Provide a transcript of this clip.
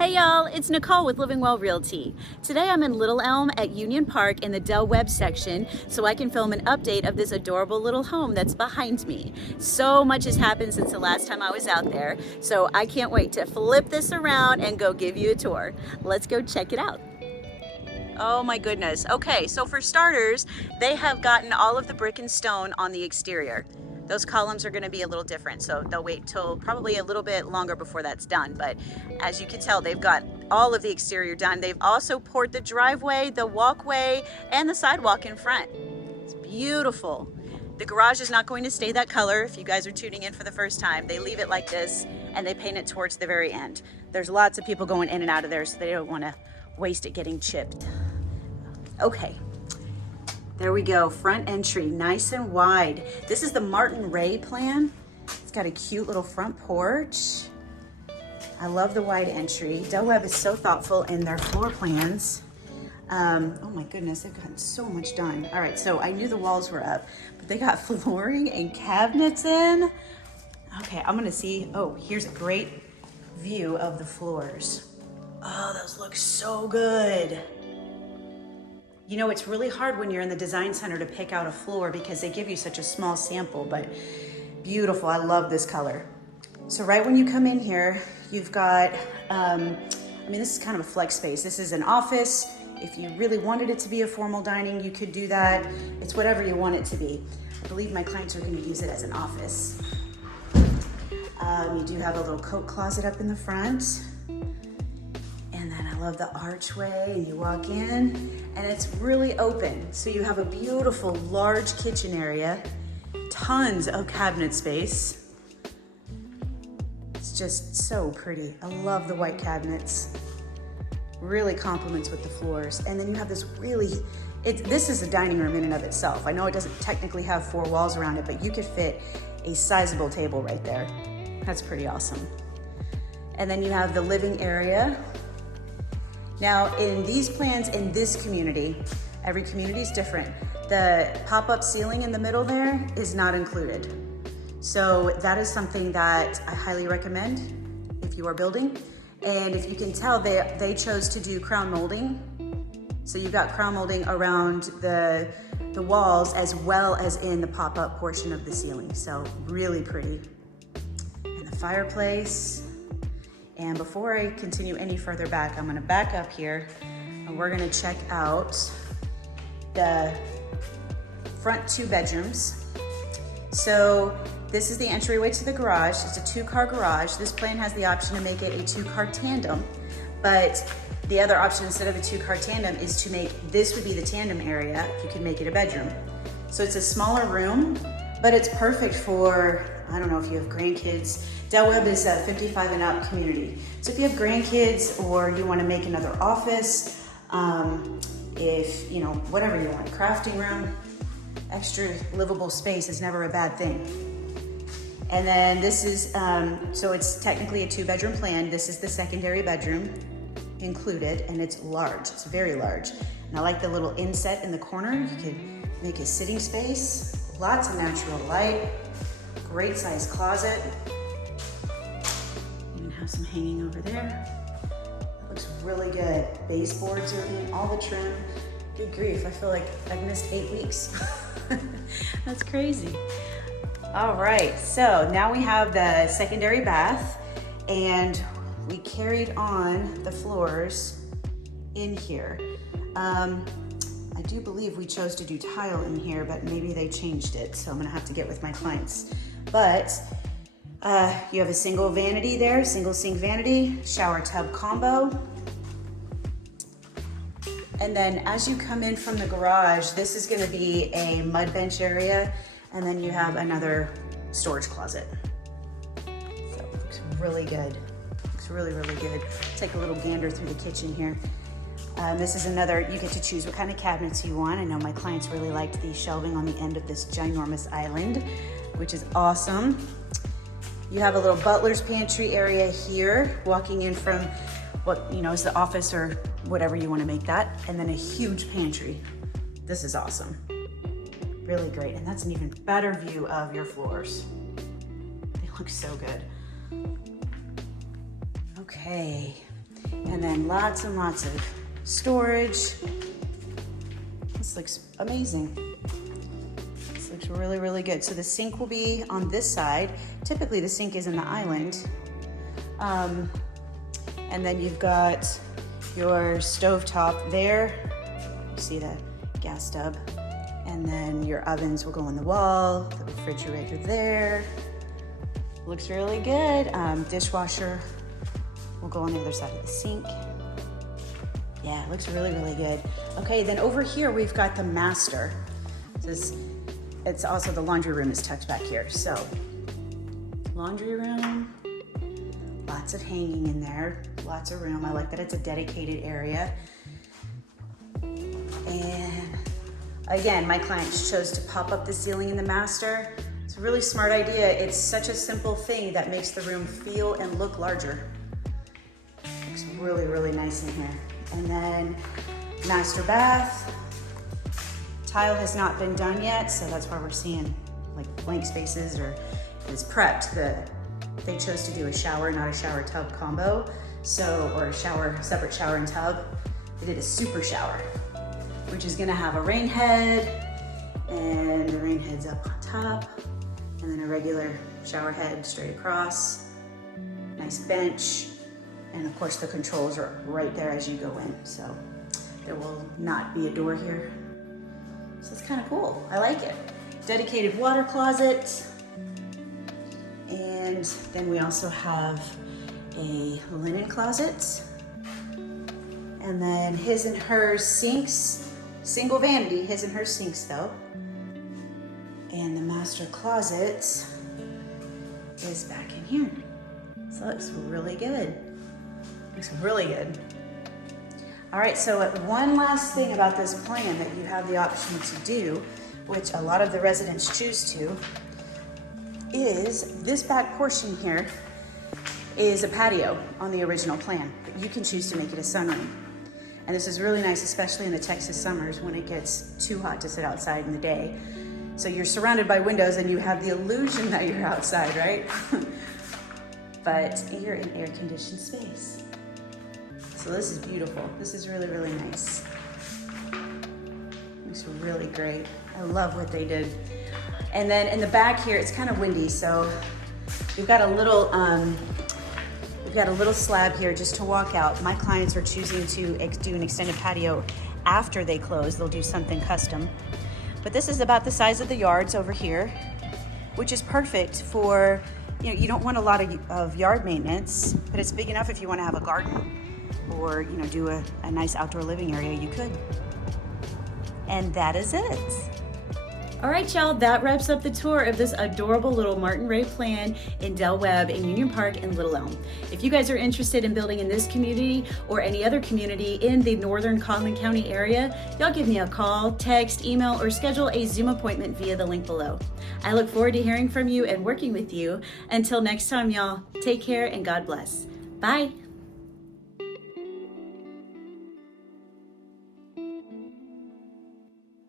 Hey y'all, it's Nicole with Living Well Realty. Today I'm in Little Elm at Union Park in the Webb section so I can film an update of this adorable little home that's behind me. So much has happened since the last time I was out there, so I can't wait to flip this around and go give you a tour. Let's go check it out. Oh my goodness. Okay, so for starters, they have gotten all of the brick and stone on the exterior. Those columns are going to be a little different, so they'll wait till probably a little bit longer before that's done. But as you can tell, they've got all of the exterior done. They've also poured the driveway, the walkway, and the sidewalk in front. It's beautiful. The garage is not going to stay that color. If you guys are tuning in for the first time, they leave it like this and they paint it towards the very end. There's lots of people going in and out of there, so they don't want to waste it getting chipped. Okay. There we go, front entry, nice and wide. This is the Martin Ray plan. It's got a cute little front porch. I love the wide entry. Webb is so thoughtful in their floor plans. Oh my goodness, they've gotten so much done. All right, so I knew the walls were up, but they got flooring and cabinets in. Okay, I'm gonna see, oh, here's a great view of the floors. Oh, those look so good. You know, it's really hard when you're in the design center to pick out a floor because they give you such a small sample, but beautiful. I love this color. So right when you come in here, you've got, this is kind of a flex space. This is an office. If you really wanted it to be a formal dining, you could do that. It's whatever you want it to be. I believe my clients are going to use it as an office. You do have a little coat closet up in the front. And then I love the archway, and you walk in and it's really open. So you have a beautiful large kitchen area, tons of cabinet space. It's just so pretty. I love the white cabinets. Really complements with the floors. And then you have this this is a dining room in and of itself. I know it doesn't technically have 4 walls around it, but you could fit a sizable table right there. That's pretty awesome. And then you have the living area. Now, in these plans in this community, every community is different. The pop-up ceiling in the middle there is not included. So that is something that I highly recommend if you are building. And if you can tell, they chose to do crown molding. So you've got crown molding around the walls as well as in the pop-up portion of the ceiling. So really pretty. And the fireplace. And before I continue any further back, I'm gonna back up here and we're gonna check out the front 2 bedrooms. So this is the entryway to the garage. It's a 2-car garage. This plan has the option to make it a 2-car tandem, but the other option instead of a 2-car tandem is to make, this would be the tandem area, you can make it a bedroom. So it's a smaller room, but it's perfect for, I don't know if you have grandkids. Webb is a 55 and up community. So if you have grandkids or you want to make another office, if, whatever you want, crafting room, extra livable space is never a bad thing. And then this is, so it's technically a 2-bedroom plan. This is the secondary bedroom included, and it's large, it's very large. And I like the little inset in the corner. You can make a sitting space, lots of natural light, great size closet. Have some hanging over there. That looks really good. Baseboards are in, all the trim. Good grief, I feel like I've missed 8 weeks. That's crazy. All right, so now we have the secondary bath, and we carried on the floors in here. I do believe we chose to do tile in here, but maybe they changed it, so I'm gonna have to get with my clients. But you have a single vanity there, single sink vanity, shower tub combo. And then as you come in from the garage, this is gonna be a mud bench area, and then you have another storage closet. So it looks really good. Looks really, really good. Take a little gander through the kitchen here. This is another, you get to choose what kind of cabinets you want. I know my clients really liked the shelving on the end of this ginormous island, which is awesome. You have a little butler's pantry area here, walking in from what is the office or whatever you want to make that, and then a huge pantry. This is awesome. Really great, and that's an even better view of your floors. They look so good. Okay, then lots and lots of storage. This looks amazing. This looks really, really good. So the sink will be on this side. Typically the sink is in the island. And then you've got your stovetop there. You see the gas stub. And then your ovens will go on the wall, the refrigerator there. Looks really good. Dishwasher will go on the other side of the sink. Yeah, it looks really, really good. Okay, then over here we've got the master. It's also the laundry room is tucked back here. So, laundry room, lots of hanging in there, lots of room. I like that it's a dedicated area. And again, my client chose to pop up the ceiling in the master. It's a really smart idea. It's such a simple thing that makes the room feel and look larger. Looks really, really nice in here. And then master bath. Tile has not been done yet, so that's why we're seeing like blank spaces, or it's prepped. They chose to do a shower, not a shower tub combo. So, or a shower, separate shower and tub. They did a super shower, which is gonna have a rain head, and the rain head's up on top, and then a regular shower head straight across, nice bench, and of course the controls are right there as you go in, so there will not be a door here. So it's kind of cool, I like it. Dedicated water closet, and then we also have a linen closet, and then his and hers sinks, single vanity, his and her sinks though. And the master closet is back in here. So it looks really good. Looks really good. All right, so one last thing about this plan that you have the option to do, which a lot of the residents choose to, is this back portion here is a patio on the original plan, but you can choose to make it a sunroom. And this is really nice, especially in the Texas summers when it gets too hot to sit outside in the day. So you're surrounded by windows and you have the illusion that you're outside, right? But you're in air-conditioned space. So this is beautiful. This is really, really nice. Looks really great. I love what they did. And then in the back here, it's kind of windy, so we've got a little slab here just to walk out. My clients are choosing to do an extended patio after they close. They'll do something custom. But this is about the size of the yards over here, which is perfect for, you don't want a lot of yard maintenance, but it's big enough if you want to have a garden or, do a nice outdoor living area, you could. And that is it. All right, y'all, that wraps up the tour of this adorable little Martin Ray plan in Del Webb in Union Park in Little Elm. If you guys are interested in building in this community or any other community in the northern Collin County area, y'all give me a call, text, email, or schedule a Zoom appointment via the link below. I look forward to hearing from you and working with you. Until next time, y'all, take care and God bless. Bye.